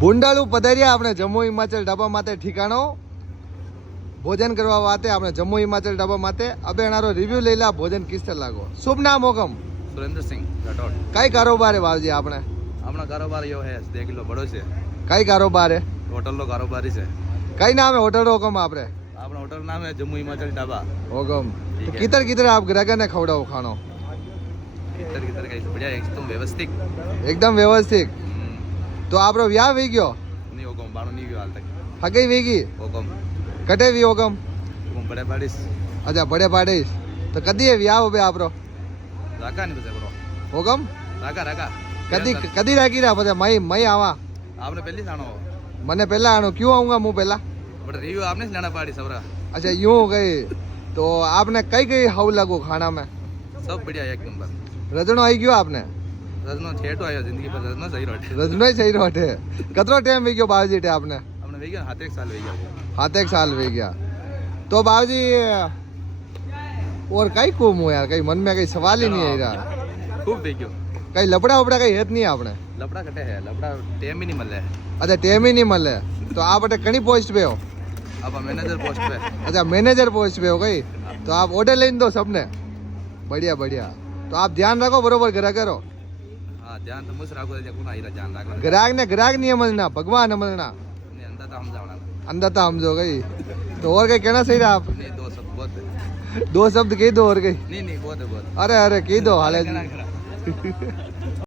ભૂંડાળું પધાર્યા આપણે જમ્મુ હિમાચલ ઢાબા માટે ઠिकाणो भोजन करवा वाते आपने जम्मू हिमाचल ढाबा माते अबे हमारो रिव्यू ले ला भोजन किस तरह लागो। शुभ नाम होकम सुरेंद्र सिंह राठौड़। कई कारोबार है बाबूजी आपने? अपना कारोबार यो है 2 किलो बड़ो से। कई कारोबार है? होटल लो कारोबार ही से। कई नाम है होटल होकम आपने? अपना होटल नाम है जम्मू हिमाचल ढाबा होकम। तो किधर किधर आप ग्राहक ने खवड़ाओ खानो? किधर किधर का बढ़िया एकदम व्यवस्थित एकदम व्यवस्थित। तो आपरो व्याह वी गयो? नहीं होकम बाणो नहीं गयो हाल तक। हगई वीगी? होकम कटे वी होकम? होकम बड़े पाड़ीस। अच्छा बड़े पाड़ीस। तो कदी है व्याह होबे आपरो? राका नहीं बसे ब्रो। होकम? राका राका कदी कदी राखी रहा पछे मई आवा? आपने पहली जानो मने पहला आनो क्यों आऊंगा मुंह पहला? बट रिव्यू आपने से लेना पाड़ी सबरा। अच्छा यूं गई तो आपने कई कई हाउ लगो खाना में? सब बढ़िया एक नंबर। रजनो आई गयो आपने? रजनो छेटो आयो जिंदगी पर रजनो सही रोटे। रजनो ही सही रोटे। कतरो टाइम वी गयो बाबूजी टे आपने? हमने वे गया हाथ एक साल वे गया। हाथ एक साल वी गया। तो बाबूजी और कई को मुंह यार कई मन में कई सवाल ही नहीं आई रहा। खूब देखियो कई लपड़ा उपड़ा कई हेत नहीं आपने? लपड़ा कटे है लपड़ा टेम ही नहीं मले। अच्छा टाइम ही नहीं मले। तो आप अटे कणी पोस्ट पे हो? अब मैनेजर पोस्ट पे। अच्छा मैनेजर पोस्ट पे हो गई। तो आप ऑर्डर लेने दो सबने। बढ़िया बढ़िया। तो आप ध्यान रखो बरोबर ग्राहक करो। हाँ ध्यान तो मुझ राखो जब कोना हीरा ध्यान राखो। ग्राहक नहीं समझना भगवान समझना। ने अंदर तो हम जावना। अंदर तो समझो गई। तो और कहीं कहना सही रहा आप? नहीं 2 शब्द बहुत है। 2 शब्द कह दो और कहीं। नहीं बहुत है बहुत। अरे अरे कह दो हाले।